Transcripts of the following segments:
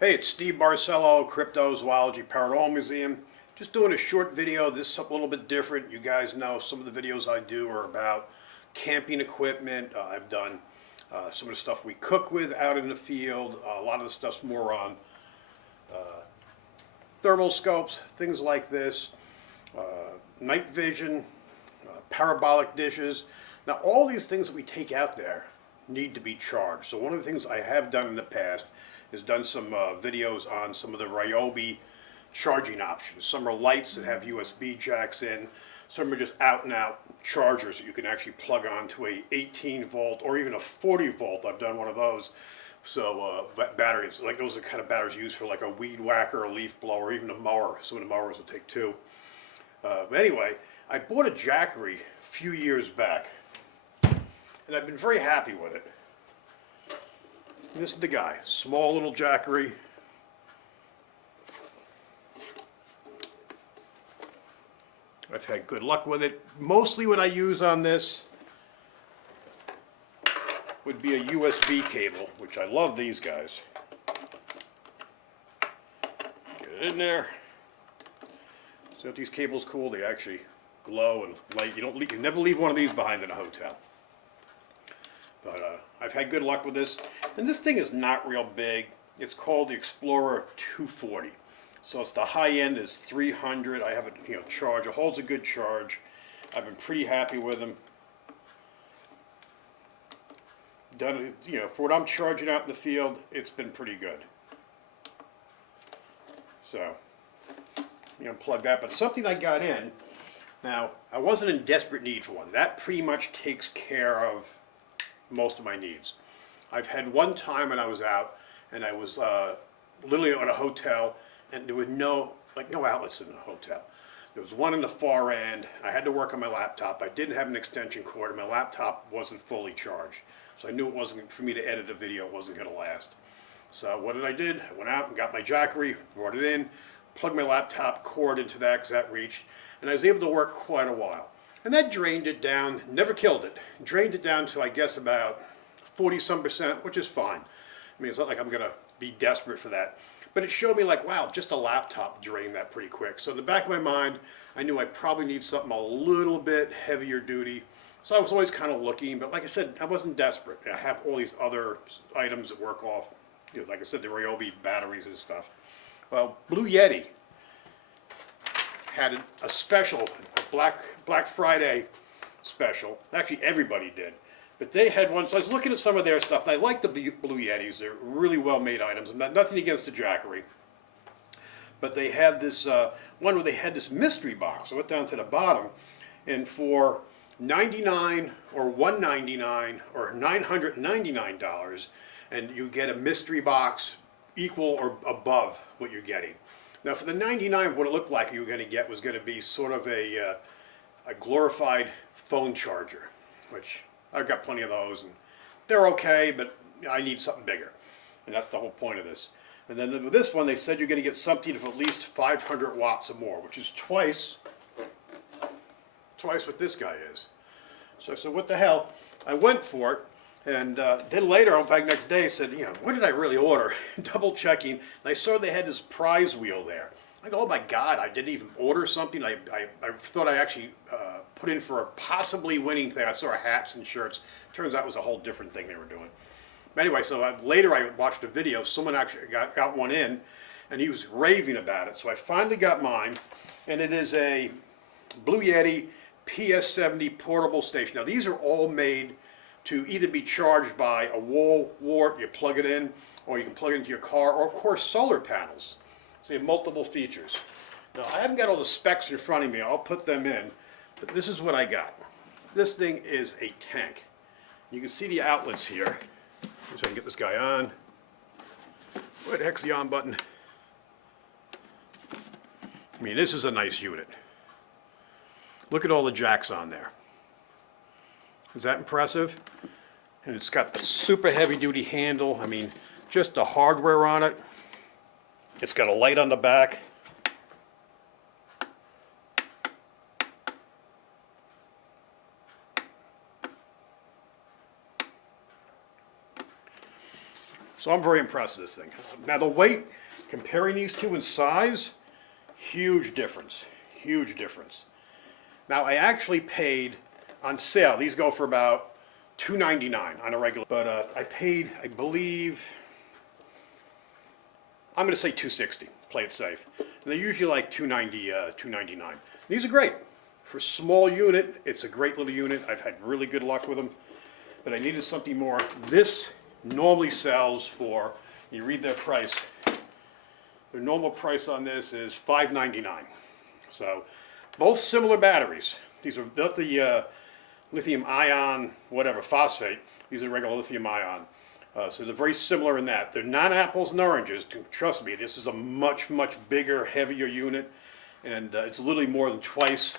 Hey, it's Steve Barcelo, Cryptozoology Paranormal Museum. Just doing a short video. This is a little bit different. You guys know some of the videos I do are about camping equipment. I've done some of the stuff we cook with out in the field. A lot of the stuff's more on thermal scopes, things like this, night vision, parabolic dishes. Now, all these things that we take out there need to be charged. So one of the things I have done in the past is done some videos on some of the Ryobi charging options. Some are lights that have USB jacks in. Some are just out and out chargers that you can actually plug onto a 18 volt or even a 40 volt. I've done one of those. So batteries, like those are the kind of batteries used for like a weed whacker, a leaf blower, even a mower. Some of the mowers will take two. But anyway, I bought a Jackery a few years back, and I've been very happy with it. And this is the guy, small little Jackery. I've had good luck with it. Mostly what I use on this would be a USB cable, which I love these guys. Get it in there. So these cables cool, they actually glow and light. You never leave one of these behind in a hotel. But I've had good luck with this. And this thing is not real big. It's called the Explorer 240. So it's the high end is 300. I have it, charge. It holds a good charge. I've been pretty happy with them. Done, for what I'm charging out in the field, it's been pretty good. So, plug that. But something I got in. Now, I wasn't in desperate need for one. That pretty much takes care of most of my needs. I've had one time when I was out, and I was literally at a hotel, and there were no outlets in the hotel. There was one in the far end. I had to work on my laptop. I didn't have an extension cord, and my laptop wasn't fully charged. So I knew it wasn't, for me to edit a video, it wasn't going to last. So what did? I went out and got my Jackery, brought it in, plugged my laptop cord into that because that reached, and I was able to work quite a while. And that drained it down, never killed it, drained it down to I guess about 40-some%, which is fine. I mean, it's not like I'm going to be desperate for that. But it showed me like, wow, just a laptop drained that pretty quick. So in the back of my mind, I knew I probably need something a little bit heavier duty. So I was always kind of looking, but like I said, I wasn't desperate. I have all these other items that work off, like I said, the Ryobi batteries and stuff. Well, Blue Yeti had a special, Black Friday special. Actually, everybody did. But they had one, so I was looking at some of their stuff, and I like the Blue Yetis. They're really well-made items. Nothing against the Jackery. But they have this one where they had this mystery box. I went down to the bottom, and for $99 or $199 or $999, and you get a mystery box equal or above what you're getting. Now for the $99, what it looked like you were going to get was going to be sort of a glorified phone charger, which I've got plenty of those, and they're okay, but I need something bigger, and that's the whole point of this. And then with this one, they said you're going to get something of at least 500 watts or more, which is twice what this guy is. So I said, what the hell? I went for it, and then later, I went back next day, said, what did I really order? Double checking, and I saw they had this prize wheel there. I go, oh my God, I didn't even order something. I thought I actually put in for a possibly winning thing. I saw hats and shirts. Turns out it was a whole different thing they were doing. But anyway, so later I watched a video. Someone actually got one in, and he was raving about it. So I finally got mine, and it is a Blue Yeti PS70 portable station. Now these are all made to either be charged by a wall wart, you plug it in, or you can plug it into your car, or of course solar panels. So you have multiple features. Now I haven't got all the specs in front of me. I'll put them in, but this is what I got. This thing is a tank. You can see the outlets here. So I can get this guy on. Where the heck's the on button? I mean, this is a nice unit. Look at all the jacks on there. Is that impressive? And it's got the super heavy duty handle. I mean, just the hardware on it. It's got a light on the back. So I'm very impressed with this thing. Now the weight, comparing these two in size, huge difference, huge difference. Now I actually paid on sale, these go for about $2.99 on a regular, but I paid, I believe, I'm going to say $2.60, play it safe. And they're usually like $2.99. These are great. For small unit, it's a great little unit. I've had really good luck with them, but I needed something more. This normally sells for, you read their price, their normal price on this is $5.99. So both similar batteries. These are not the lithium ion, whatever, phosphate. These are regular lithium ion. So they're very similar in that. They're not apples and oranges. Trust me, this is a much, much bigger, heavier unit. And it's literally more than twice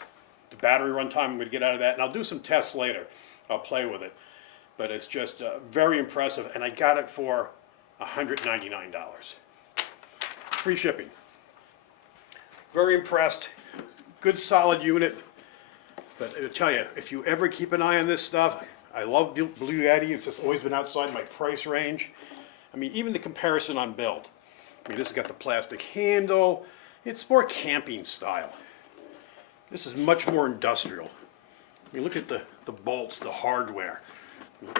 the battery runtime I'm going to get out of that. And I'll do some tests later. I'll play with it. But it's just very impressive. And I got it for $199. Free shipping. Very impressed. Good solid unit. But I'll tell you, if you ever keep an eye on this stuff, I love Blue Yeti. It's just always been outside my price range. I mean, even the comparison on build. I mean, this has got the plastic handle. It's more camping style. This is much more industrial. I mean, look at the bolts, the hardware.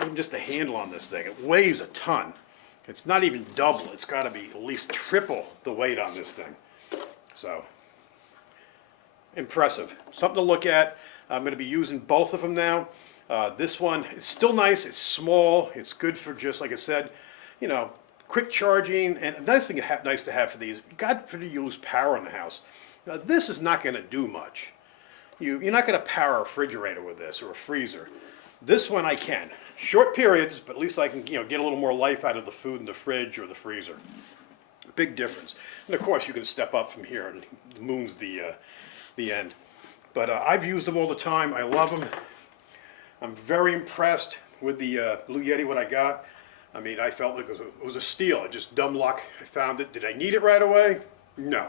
Even just the handle on this thing. It weighs a ton. It's not even double. It's got to be at least triple the weight on this thing. So, impressive. Something to look at. I'm going to be using both of them now. This one, it's still nice. It's small. It's good for just, like I said, you know, quick charging. And a nice thing nice to have for these, God forbid you lose power in the house. Now, this is not going to do much. You're not going to power a refrigerator with this or a freezer. This one I can. Short periods, but at least I can, you know, get a little more life out of the food in the fridge or the freezer. Big difference. And of course, you can step up from here, and the moon's the end. But I've used them all the time. I love them. I'm very impressed with the Blue Yeti, what I got. I mean, I felt like it was a steal. Just dumb luck. I found it. Did I need it right away? No.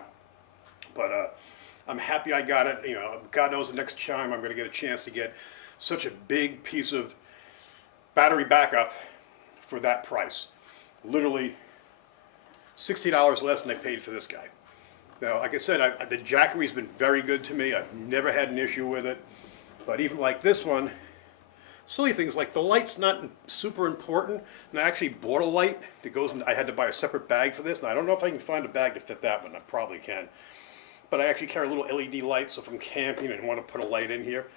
But I'm happy I got it. You know, God knows the next time I'm going to get a chance to get such a big piece of battery backup for that price. Literally $60 less than I paid for this guy. Now, like I said, the Jackery's been very good to me. I've never had an issue with it. But even like this one, silly things like the light's not super important. And I actually bought a light that goes in. I had to buy a separate bag for this. And I don't know if I can find a bag to fit that one. I probably can. But I actually carry a little LED light, so if I'm camping and want to put a light in here.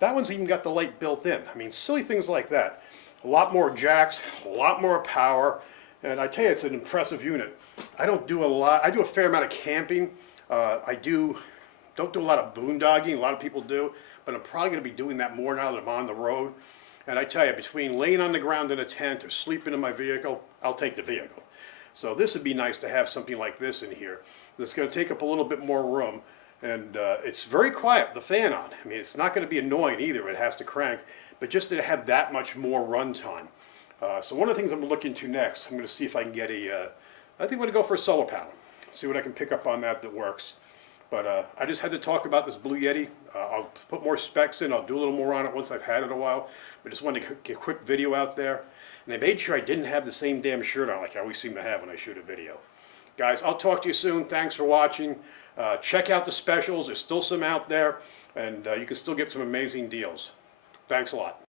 That one's even got the light built in. I mean, silly things like that. A lot more jacks, a lot more power. And I tell you, it's an impressive unit. I don't do a lot. I do a fair amount of camping. I don't do a lot of boondogging. A lot of people do. But I'm probably going to be doing that more now that I'm on the road. And I tell you, between laying on the ground in a tent or sleeping in my vehicle, I'll take the vehicle. So this would be nice to have something like this in here. It's going to take up a little bit more room. And it's very quiet, the fan on. I mean, it's not going to be annoying either. It has to crank. But just to have that much more run time. So one of the things I'm going to look into next, I'm going to see if I can get I think I'm going to go for a solar panel. See what I can pick up on that works. But I just had to talk about this Blue Yeti. I'll put more specs in. I'll do a little more on it once I've had it a while. But just wanted to get a quick video out there. And I made sure I didn't have the same damn shirt on like I always seem to have when I shoot a video. Guys, I'll talk to you soon. Thanks for watching. Check out the specials. There's still some out there. And you can still get some amazing deals. Thanks a lot.